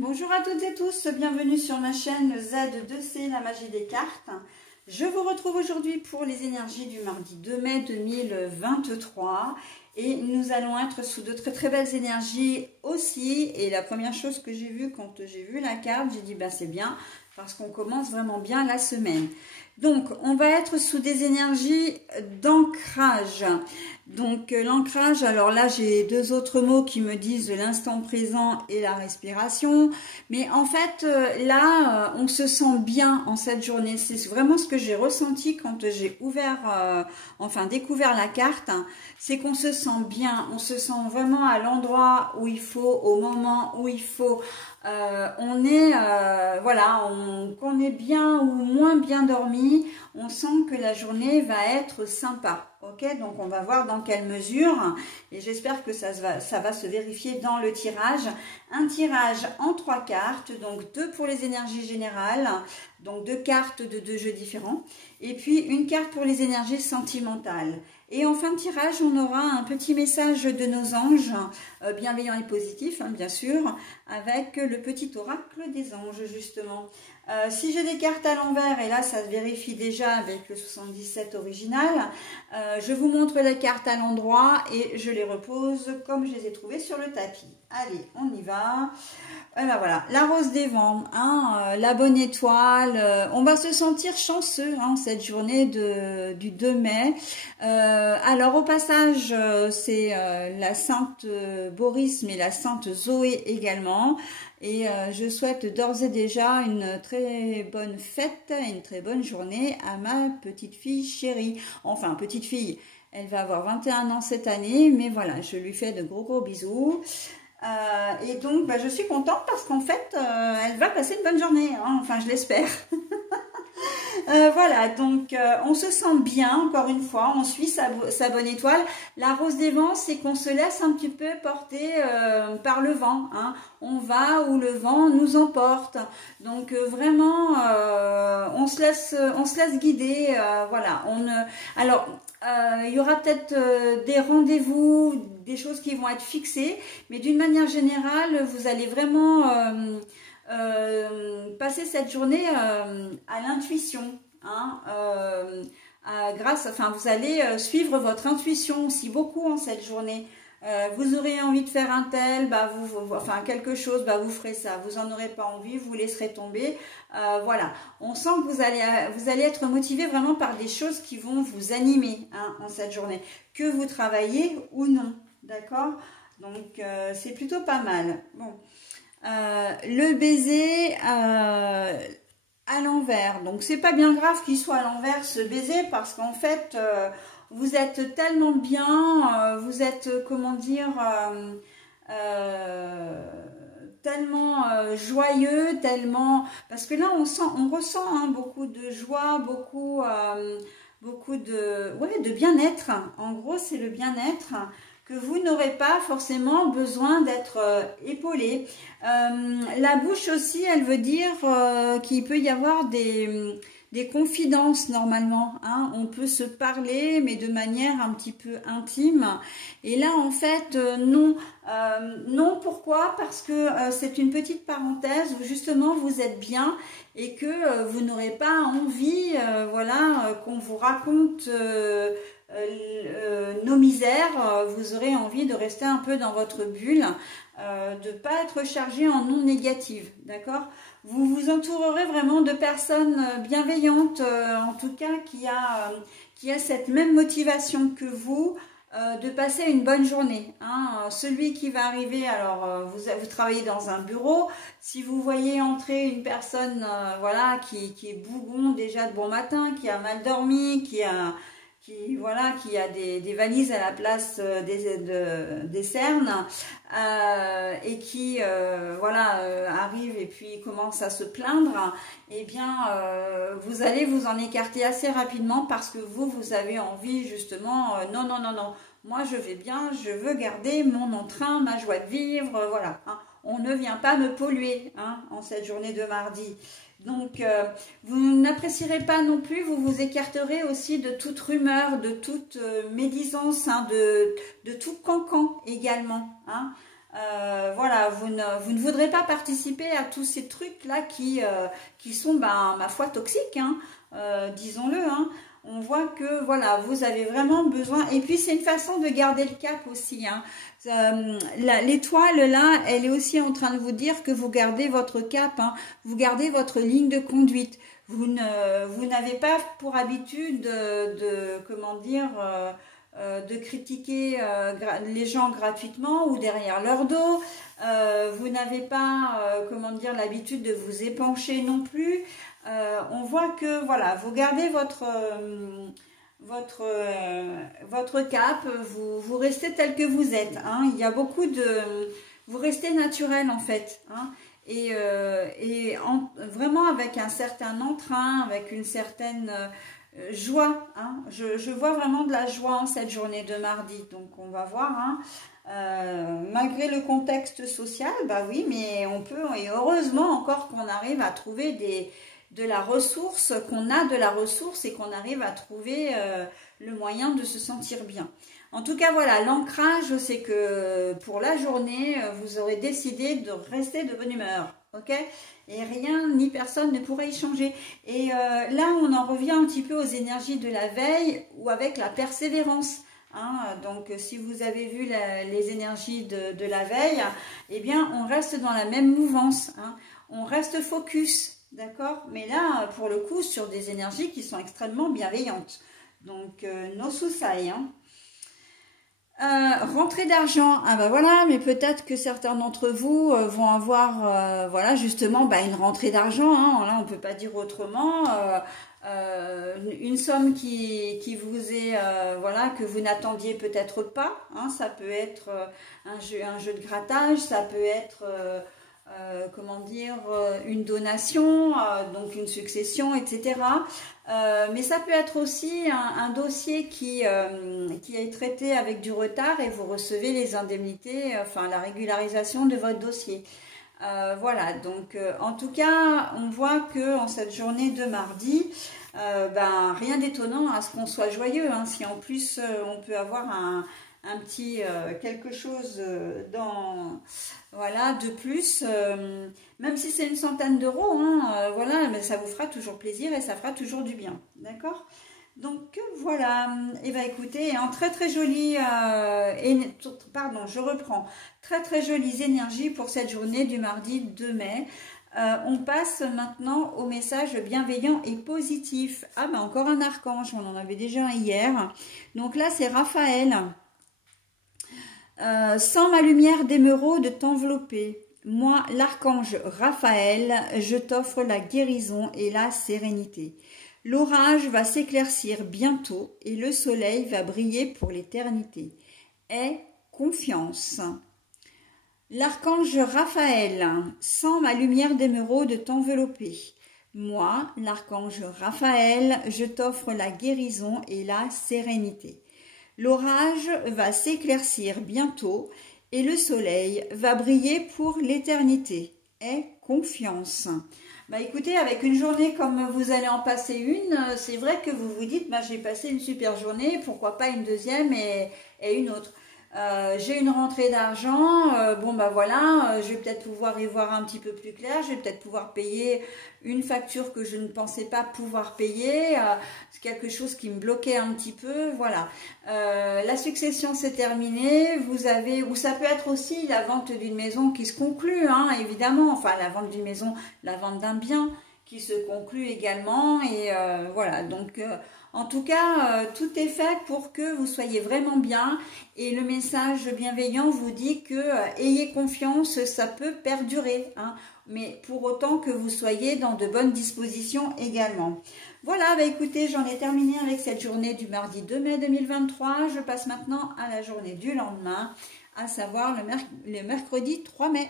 Bonjour à toutes et tous, bienvenue sur ma chaîne Z2C, la magie des cartes. Je vous retrouve aujourd'hui pour les énergies du mardi 2 mai 2023 et nous allons être sous de très belles énergies aussi. Et la première chose que j'ai vue quand j'ai vu la carte, j'ai dit bah c'est bien parce qu'on commence vraiment bien la semaine. Donc on va être sous des énergies d'ancrage. Donc l'ancrage, alors là j'ai deux autres mots qui me disent l'instant présent et la respiration. Mais en fait là on se sent bien en cette journée. C'est vraiment ce que j'ai ressenti quand j'ai ouvert, découvert la carte. C'est qu'on se sent bien, on se sent vraiment à l'endroit où il faut, au moment où il faut. On est qu'on est bien ou moins bien dormi, on sent que la journée va être sympa. Ok, donc on va voir dans quelle mesure et j'espère que ça va se vérifier dans le tirage. Un tirage en 3 cartes, donc 2 pour les énergies générales, donc 2 cartes de 2 jeux différents et puis une carte pour les énergies sentimentales. Et en fin de tirage, on aura un petit message de nos anges, bienveillants et positifs, hein, bien sûr, avec le petit oracle des anges, justement. Si j'ai des cartes à l'envers, et là, ça se vérifie déjà avec le 77 original, je vous montre les cartes à l'endroit et je les repose comme je les ai trouvées sur le tapis. Allez, on y va. Et ben voilà, la rose des vents, hein, la bonne étoile, on va se sentir chanceux hein, cette journée du 2 mai. Alors au passage, c'est la sainte Boris, mais la sainte Zoé également. Et je souhaite d'ores et déjà une très bonne fête, une très bonne journée à ma petite fille chérie. Enfin, petite fille, elle va avoir 21 ans cette année, mais voilà, je lui fais de gros bisous. Et donc, bah, je suis contente parce qu'en fait, elle va passer une bonne journée, hein, enfin, je l'espère. Voilà, donc on se sent bien, encore une fois, on suit sa bonne étoile. La rose des vents, c'est qu'on se laisse un petit peu porter par le vent. Hein. On va où le vent nous emporte. Donc vraiment, on se laisse guider. Voilà. Il y aura peut-être des rendez-vous, des choses qui vont être fixées, mais d'une manière générale, vous allez vraiment passer cette journée à l'intuition, hein, vous allez suivre votre intuition aussi beaucoup en cette journée. Vous aurez envie de faire un tel, bah quelque chose, bah vous ferez ça. Vous en aurez pas envie, vous laisserez tomber. Voilà, on sent que vous allez être motivé vraiment par des choses qui vont vous animer hein, en cette journée, que vous travaillez ou non, d'accord? Donc c'est plutôt pas mal. Bon. Le baiser à l'envers, donc c'est pas bien grave qu'il soit à l'envers ce baiser parce qu'en fait vous êtes tellement bien, vous êtes comment dire tellement joyeux, tellement parce que là on ressent hein, beaucoup de joie, beaucoup de bien-être. En gros c'est le bien-être que vous n'aurez pas forcément besoin d'être épaulé. La bouche aussi, elle veut dire qu'il peut y avoir des confidences normalement. Hein. On peut se parler, mais de manière un petit peu intime. Et là, en fait, non. Non, pourquoi? Parce que c'est une petite parenthèse où justement vous êtes bien et que vous n'aurez pas envie, qu'on vous raconte nos misères, vous aurez envie de rester un peu dans votre bulle, de ne pas être chargé en non négative, d'accord? Vous vous entourerez vraiment de personnes bienveillantes, en tout cas qui a cette même motivation que vous, de passer une bonne journée. Hein. Celui qui va arriver, alors vous travaillez dans un bureau, si vous voyez entrer une personne qui est bougon déjà de bon matin, qui a mal dormi, qui a des valises à la place des cernes et qui arrive et puis commence à se plaindre, eh bien vous allez vous en écarter assez rapidement parce que vous avez envie justement non, moi je vais bien, je veux garder mon entrain, ma joie de vivre, voilà. Hein. On ne vient pas me polluer hein, en cette journée de mardi. Donc, vous n'apprécierez pas non plus, vous vous écarterez aussi de toute rumeur, de toute médisance, hein, de tout cancan également. Hein. Voilà, vous ne voudrez pas participer à tous ces trucs-là qui sont, ben, ma foi, toxiques, hein, disons-le, hein. On voit que, voilà, vous avez vraiment besoin. Et puis, c'est une façon de garder le cap aussi, hein. L'étoile, là, elle est aussi en train de vous dire que vous gardez votre cap, hein. Vous gardez votre ligne de conduite. Vous n'avez pas pour habitude comment dire, de critiquer les gens gratuitement ou derrière leur dos. Vous n'avez pas, comment dire, l'habitude de vous épancher non plus. On voit que, voilà, vous gardez votre cap, vous restez tel que vous êtes, hein. Il y a beaucoup de... Vous restez naturel, en fait, hein. Vraiment avec un certain entrain, avec une certaine... joie, hein. Je vois vraiment de la joie en cette journée de mardi, donc on va voir, hein. Malgré le contexte social, bah oui, mais on peut, et heureusement encore qu'on arrive à trouver de la ressource, et qu'on arrive à trouver le moyen de se sentir bien. En tout cas, voilà, l'ancrage, c'est que pour la journée, vous aurez décidé de rester de bonne humeur, ok? Et rien ni personne ne pourra y changer. Et là, on en revient un petit peu aux énergies de la veille ou avec la persévérance, hein. Donc, si vous avez vu les énergies de la veille, eh bien, on reste dans la même mouvance, hein. On reste focus, d'accord? Mais là, pour le coup, sur des énergies qui sont extrêmement bienveillantes. Donc, no suicide, hein. Rentrée d'argent, ah ben voilà, mais peut-être que certains d'entre vous vont avoir, voilà, justement, bah, une rentrée d'argent, hein, là on peut pas dire autrement, une somme qui vous est, voilà, que vous n'attendiez peut-être pas, hein, ça peut être un jeu de grattage, ça peut être, comment dire, une donation, donc une succession, etc. Mais ça peut être aussi un dossier qui est traité avec du retard et vous recevez les indemnités, enfin la régularisation de votre dossier. Voilà, donc en tout cas, on voit que en cette journée de mardi, ben, rien d'étonnant à ce qu'on soit joyeux, hein. Si en plus on peut avoir un petit quelque chose voilà, de plus, même si c'est une centaine d'euros, hein, voilà, mais ça vous fera toujours plaisir et ça fera toujours du bien, d'accord? Donc voilà, et ben écoutez, en très très jolie, pardon, je reprends, très très jolies énergies pour cette journée du mardi 2 mai. On passe maintenant au message bienveillant et positif. Ah ben encore un archange, on en avait déjà un hier. Donc là c'est Raphaël. Sans ma lumière d'émeraude t'envelopper, moi l'archange Raphaël, je t'offre la guérison et la sérénité. L'orage va s'éclaircir bientôt et le soleil va briller pour l'éternité. Aie confiance. L'archange Raphaël, sans ma lumière d'émeraude t'envelopper, moi l'archange Raphaël, je t'offre la guérison et la sérénité. L'orage va s'éclaircir bientôt et le soleil va briller pour l'éternité. Aie confiance. Bah écoutez, avec une journée comme vous allez en passer une, c'est vrai que vous vous dites, bah, j'ai passé une super journée, pourquoi pas une deuxième et une autre. J'ai une rentrée d'argent, bon bah voilà, je vais peut-être pouvoir y voir un petit peu plus clair, je vais peut-être pouvoir payer une facture que je ne pensais pas pouvoir payer, c'est quelque chose qui me bloquait un petit peu, voilà. La succession s'est terminée, vous avez, ou ça peut être aussi la vente d'une maison qui se conclut, hein, évidemment, enfin la vente d'une maison, la vente d'un bien qui se conclut également, et voilà, donc... en tout cas, tout est fait pour que vous soyez vraiment bien et le message bienveillant vous dit que ayez confiance, ça peut perdurer, hein, mais pour autant que vous soyez dans de bonnes dispositions également. Voilà, bah écoutez, j'en ai terminé avec cette journée du mardi 2 mai 2023. Je passe maintenant à la journée du lendemain, à savoir le mercredi 3 mai.